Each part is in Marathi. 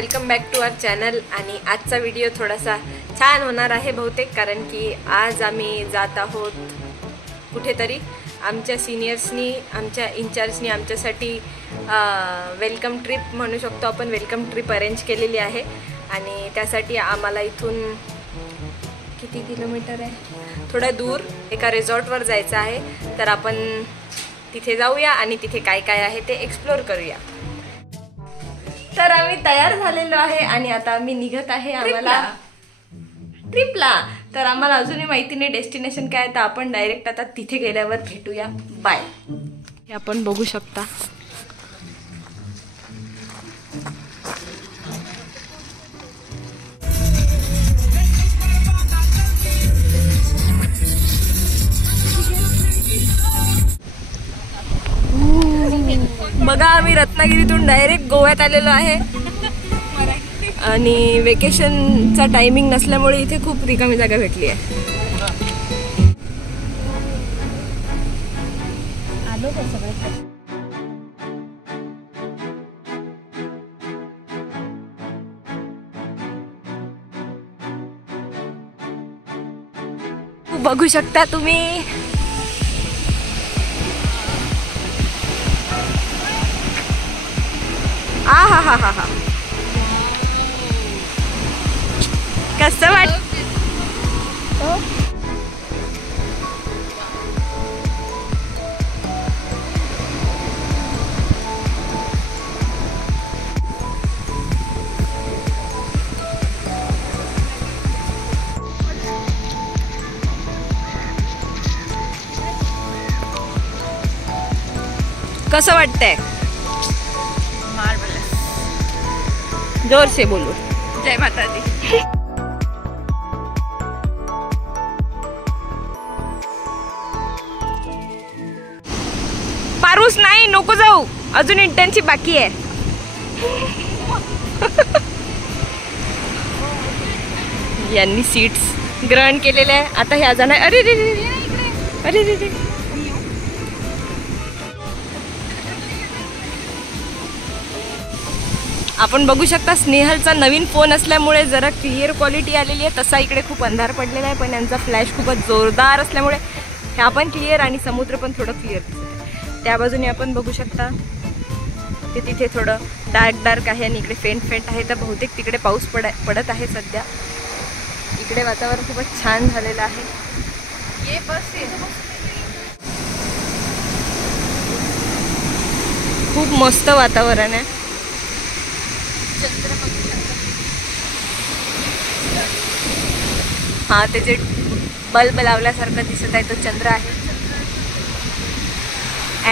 Welcome back to our channel. आणि आजचा व्हिडिओ थोडासा छान होणार आहे बहुतेक, कारण की आज आम्ही जात आहोत कुठेतरी। आमच्या सिनियर्सनी, आमच्या इंचार्जनी आमच्यासाठी वेलकम ट्रिप म्हणू शकतो आपण, वेलकम ट्रिप अरेंज केलेली आहे। आणि त्यासाठी आम्हाला इथून किती किलोमीटर आहे, थोडं दूर एका रिसॉर्टवर जायचं आहे। तर आपण तिथे जाऊया आणि तिथे काय काय आहे ते एक्सप्लोर करूया। तर आम्ही तयार झालेलो आहे आणि आता आम्ही निघत आहे आम्हाला ट्रिपला। तर आम्हाला अजूनही माहिती नाही डेस्टिनेशन काय, तर आपण डायरेक्ट आता तिथे गेल्यावर भेटूया। बाय। हे आपण बघू शकता, बघा आम्ही रत्नागिरीतून डायरेक्ट गोव्यात आलेलो आहे। आणि वेकेशनचा टायमिंग नसल्यामुळे इथे खूप रिकामी जागा भेटली आहे। आलो का सगळं? बघू शकता तुम्ही, हा कसं वाटतं? कसं वाटतंय? जोर से बोलो। जय माता दी। पारूस नाही, नको जाऊ, अजून इंटर्नशिप बाकी आहे। यांनी सीट्स ग्रहण केलेले आहे। आता ह्या जण अरे रे रे अरे रे रे, आपण बघू शकता स्नेहलचा नवीन फोन असल्यामुळे जरा क्लिअर क्वालिटी आलेली आहे। तसा इकडे खूप अंधार पडलेला आहे, पण यांचा फ्लॅश खूपच जोरदार असल्यामुळे ह्या पण क्लिअर आणि समुद्र पण थोडं क्लिअर दिसत आहे। त्या बाजूने आपण बघू शकता ते तिथे थोडं डार्क आहे आणि इकडे फेंट आहे। तर बहुतेक तिकडे पाऊस पडत आहे सध्या। इकडे वातावरण खूपच छान झालेलं आहे। ये बस खूप मस्त वातावरण आहे। हा, त्याचे बल्ब लावल्यासारखं दिसत आहे, तो चंद्र आहे।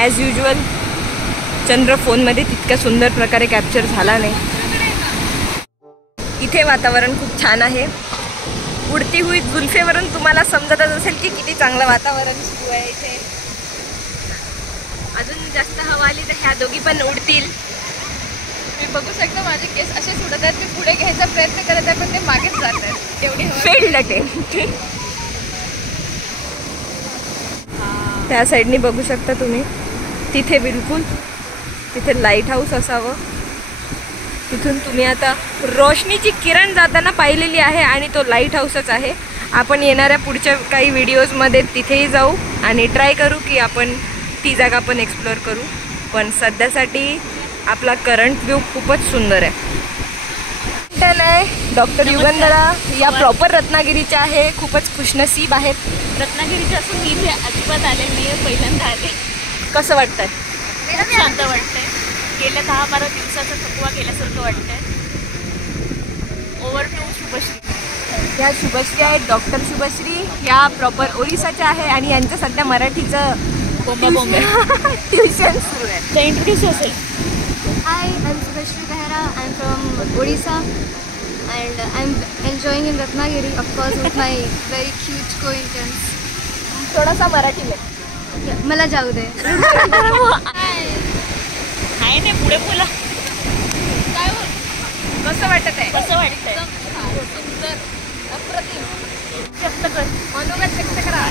ॲज युजल चंद्र फोनमध्ये तितक्या सुंदर प्रकारे कॅप्चर झाला नाही। इथे वातावरण खूप छान आहे। उडती हुई जुल्फेवरून तुम्हाला समजतच असेल की किती चांगलं वातावरण सुरू आहे इथे। अजून जास्त हवा आली तर ह्या दोघी पण उडतील। मी बघू शकतो माझे केस असे सुटत आहेत, मी पुढे घ्यायचा प्रयत्न करत आहे पण ते मागेच जात आहेत। एवढी त्या साईडनी बघू शकता तुम्ही, तिथे बिलकुल तिथे लाईट हाऊस असावं। तिथून तुम्ही आता रोशनीची किरण जाताना पाहिलेली आहे आणि तो लाईट हाऊसच आहे। आपण येणाऱ्या पुढच्या काही व्हिडिओजमध्ये तिथेही जाऊ आणि ट्राय करू की आपण ती जागा पण एक्सप्लोअर करू। पण सध्यासाठी आपला करंट व्ह्यू खूपच सुंदर आहे। डॉक्टर युगंधरा या प्रॉपर रत्नागिरीच्या आहे, खूपच खुशनसीब आहेत। रत्नागिरीच्या असून मी इथे अजिबात आलेली नाही आहे, पहिल्यांदा आले। कसं वाटतंय? शांत वाटतंय, गेल्या 10-12 दिवसाचा थकवा केल्यासारखं वाटतंय। Over to Shubhashree. ह्या शुभश्री आहेत, डॉक्टर शुभश्री, या प्रॉपर ओरिसाच्या आहे आणि यांचं सध्या मराठीचं ट्युशन सुरू आहे। इंट्रोड्यूस असेल। Hi, I'm Subhashri Behra. I'm from Odisha and I'm enjoying in Ratnagiri, of course, with my very cute co-interns. थोडासा मराठी में मला जाऊ दे। हाय ने पुढे बोला। काय बोल? कसं वाटत आहे? कसं वाटतंय? सुंदर, अप्रतिम। व्यक्त कर, मनोगत व्यक्त करा।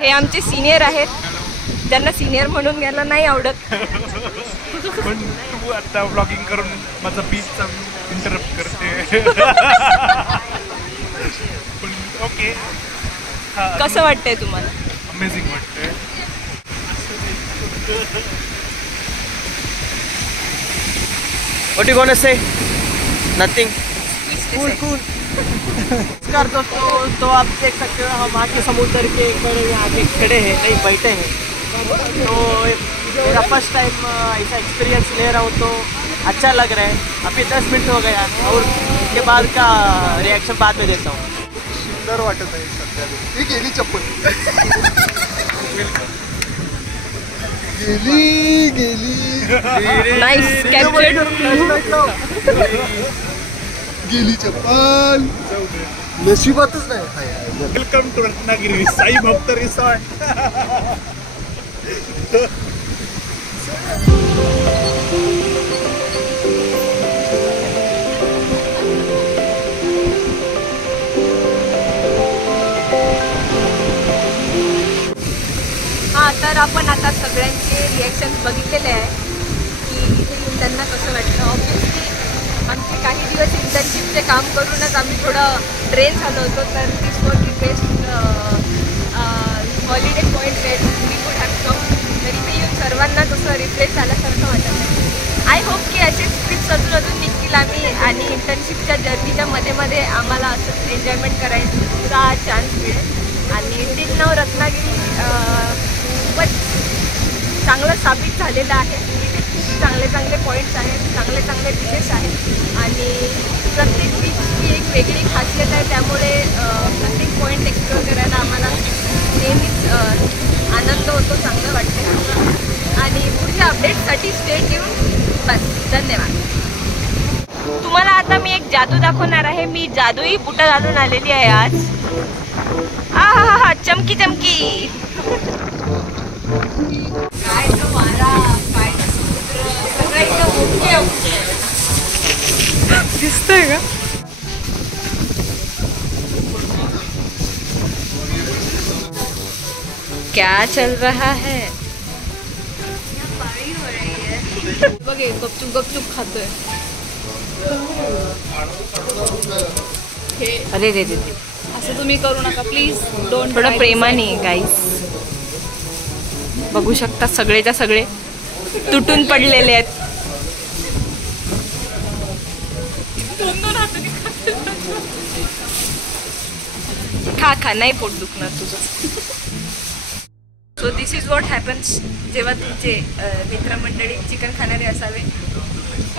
हे आमचे सिनियर आहेत ज्यांना सिनियर म्हणून घ्यायला नाही आवडत. पण तू आता ब्लॉगिंग करून माझा बीचचा इंटरप्ट करते. पण ओके. कसं वाटतंय तुम्हाला? अमेझिंग वाटतंय. What do you gonna say? Nothing. Cool नमस्कार दोस्तों, तो आप देख सकते हो हम आके समुद्र के बड़े आगे खड़े हैं, नहीं बैठे हैं. तो मेरा फर्स्ट टाइम ऐसा एक्सपीरियंस ले रहा हूँ तो अच्छा लग रहा है. अभी 10 मिनट हो गया और उसके बाद का रिएक्शन बाद में देता हूँ. सुंदर वाटत आहे सध्या. ही गेली चप्पल. गेली नाईस कॅप्चर्ड. गेली चप्पल. नशिबातच नाही. वेलकम टू रत्नागिरी साई भक्त रिसॉर्ट. हां, तर आपण आता सगळ्यांचे रिॲक्शन बघितलेले आहे की इथे येऊन त्यांना कसं वाटतं. ऑब्वियसली आमचे काही दिवस इंटर्नशिपचे काम करूनच आम्ही थोडं ट्रेन झालो होतो. तर this was the best holiday point where we could have come. तरी ते येऊन सर्वांना कसं रिफ्रेश झाल्यासारखं वाटत. आय होप की असेच ट्रिप्स अजून निघतील आम्ही आणि इंटर्नशिपच्या जर्नीच्या मध्ये आम्हाला असंच एन्जॉयमेंट करायचा चान्स मिळेल. आणि टिल नाव रत्नागिरी खूपच चांगलं साबित झालेलं आहे. इथे खूप चांगले पॉईंट्स आहेत, चांगले डिशेस आहेत आणि प्रत्येक बीचची एक वेगळी खासियत आहे. त्यामुळे प्रत्येक पॉईंट एक्सप्लोअर करायला आम्हाला नेहमीच आनंद होतो, चांगलं वाटतं. आणि पुढच्या अपडेटसाठी स्टे ट्यून. बस, धन्यवाद. तुम्हाला आता मी एक जादू दाखवणार आहे. मी जादूई बुटं घालून आलेली आहे आज. हा चमकी चमकी. काय तो वारा, काय तो समुद्र, सगळं एकदम ओके. दिसतंय का? क्या चल रहा है? बघे गपचूप खातोय. अरे रे रे, असं तुम्ही करू नका प्लीज. डोंट. थोडं प्रेमाने गाईस. बघू शकता सगळेच्या सगळे तुटून पडलेले आहेत. खा नाही पोट दुखणार तुझं. So this is what happens जेव्हा तुमचे मित्रमंडळी चिकन खाणारे असावे.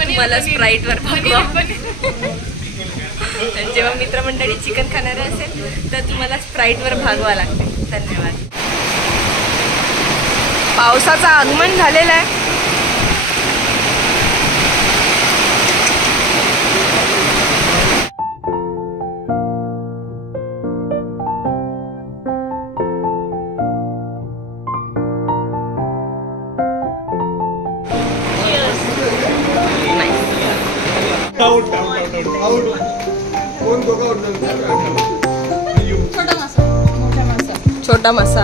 तुम्हाला स्प्राईटवर भागवा. आणि जेव्हा मित्रमंडळी चिकन खाणारे असेल तर तुम्हाला स्प्राईटवर भागवा लागते. धन्यवाद. पावसाचं आगमन झालेलं आहे. छोटा मासा.